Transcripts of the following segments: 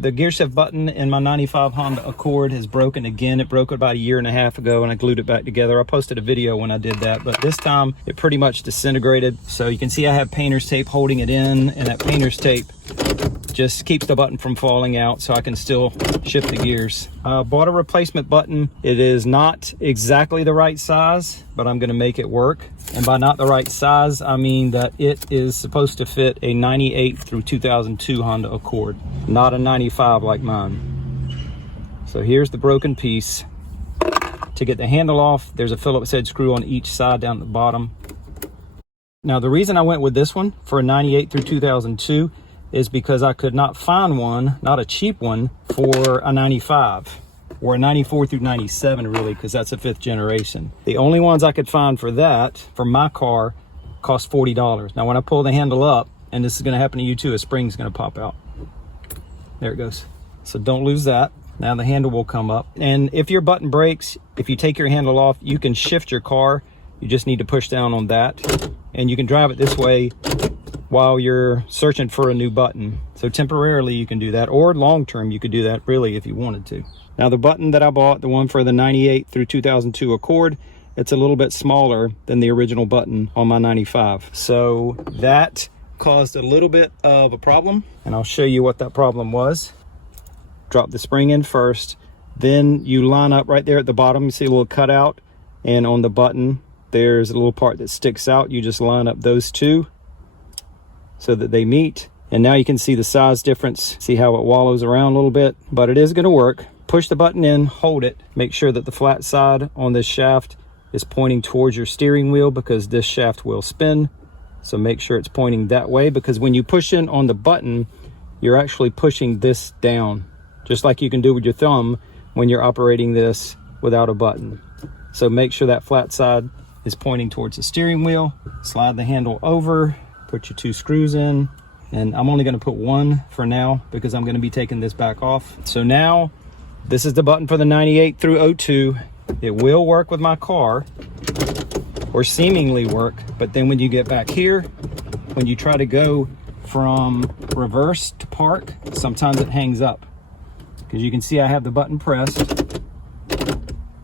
The gear shift button in my 95 Honda Accord has broken again. It broke about a year and a half ago and I glued it back together. I posted a video when I did that, but this time it pretty much disintegrated. So you can see I have painter's tape holding it in, and that painter's tape just keeps the button from falling out so I can still shift the gears. Bought a replacement button. It is not exactly the right size, but I'm gonna make it work. And by not the right size, I mean that it is supposed to fit a 98 through 2002 Honda Accord, not a 95 like mine. So here's the broken piece. To get the handle off, there's a Phillips head screw on each side down at the bottom. Now the reason I went with this one for a 98 through 2002 is because I could not find one, not a cheap one, for a 95 or a 94 through 97 really, because that's a 5th generation. The only ones I could find for that, for my car, cost $40. Now when I pull the handle up, and this is gonna happen to you too, a spring's gonna pop out. There it goes. So don't lose that. Now the handle will come up. And if your button breaks, if you take your handle off, you can shift your car. You just need to push down on that. And you can drive it this way while you're searching for a new button. So temporarily you can do that, or long term you could do that really if you wanted to. Now the button that I bought, the one for the 98 through 2002 Accord, it's a little bit smaller than the original button on my 95. So that caused a little bit of a problem, and I'll show you what that problem was. Drop the spring in first, then you line up right there at the bottom. You see a little cutout, and on the button there's a little part that sticks out. You just line up those two so that they meet, and now you can see the size difference. See how it wallows around a little bit, but it is going to work. Push the button in, hold it, make sure that the flat side on this shaft is pointing towards your steering wheel, because this shaft will spin. So make sure it's pointing that way, because when you push in on the button, you're actually pushing this down, just like you can do with your thumb when you're operating this without a button. So make sure that flat side is pointing towards the steering wheel. Slide the handle over, put your 2 screws in, and I'm only going to put one for now because I'm going to be taking this back off. So now this is the button for the 98 through 02. It will work with my car, or seemingly work, but then when you get back here, when you try to go from reverse to park, sometimes it hangs up, because you can see I have the button pressed,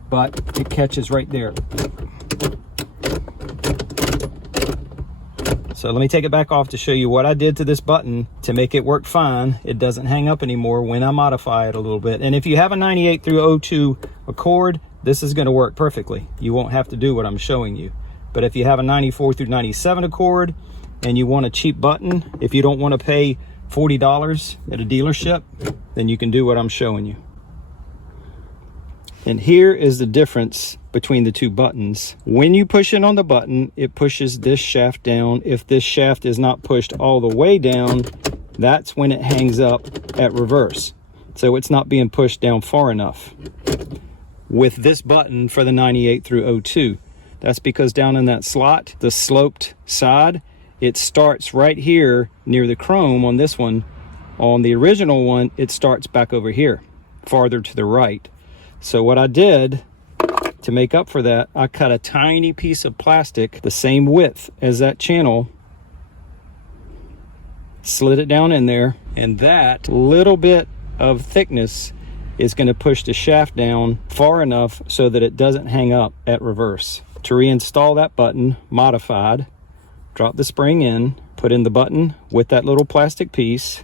but it catches right there. So let me take it back off to show you what I did to this button to make it work fine. It doesn't hang up anymore when I modify it a little bit. And if you have a 98 through 02 Accord, this is going to work perfectly. You won't have to do what I'm showing you. But if you have a 94 through 97 Accord and you want a cheap button, if you don't want to pay $40 at a dealership, then you can do what I'm showing you. And here is the difference between the two buttons. When you push in on the button, it pushes this shaft down. If this shaft is not pushed all the way down, that's when it hangs up at reverse. So it's not being pushed down far enough. With this button for the 98 through 02, that's because down in that slot, the sloped side, it starts right here near the chrome on this one. On the original one, it starts back over here, farther to the right. So what I did to make up for that, I cut a tiny piece of plastic the same width as that channel, slid it down in there, and that little bit of thickness is going to push the shaft down far enough so that it doesn't hang up at reverse. To reinstall that button, modified, drop the spring in, put in the button with that little plastic piece,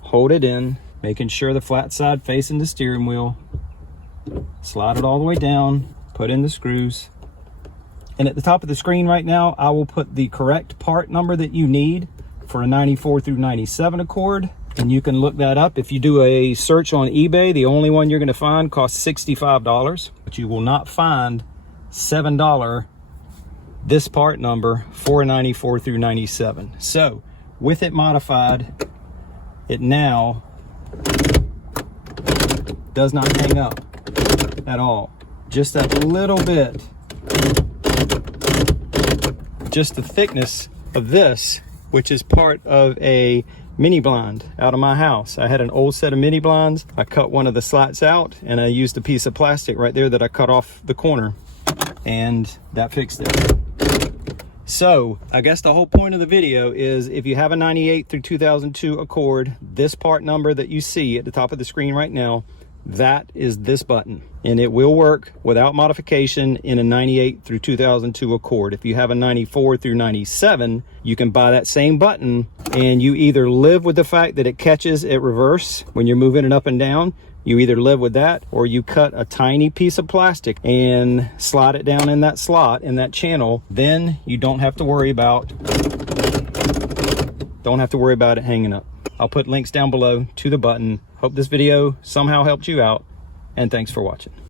hold it in, making sure the flat side facing the steering wheel, slide it all the way down, put in the screws, and at the top of the screen right now I will put the correct part number that you need for a 94 through 97 Accord, and you can look that up. If you do a search on eBay, the only one you're going to find costs $65, but you will not find $7 this part number for a 94 through 97. So with it modified, it now does not hang up at all. Just that little bit, just the thickness of this, which is part of a mini blind out of my house. I had an old set of mini blinds. I cut one of the slats out and I used a piece of plastic right there that I cut off the corner, and that fixed it. So I guess the whole point of the video is if you have a 98 through 2002 Accord, this part number that you see at the top of the screen right now, that is this button, and it will work without modification in a 98 through 2002 Accord. If you have a 94 through 97, you can buy that same button, and you either live with the fact that it catches at reverse when you're moving it up and down. You either live with that, or you cut a tiny piece of plastic and slide it down in that slot, in that channel. Then you don't have to worry about it hanging up. I'll put links down below to the button. Hope this video somehow helped you out, and thanks for watching.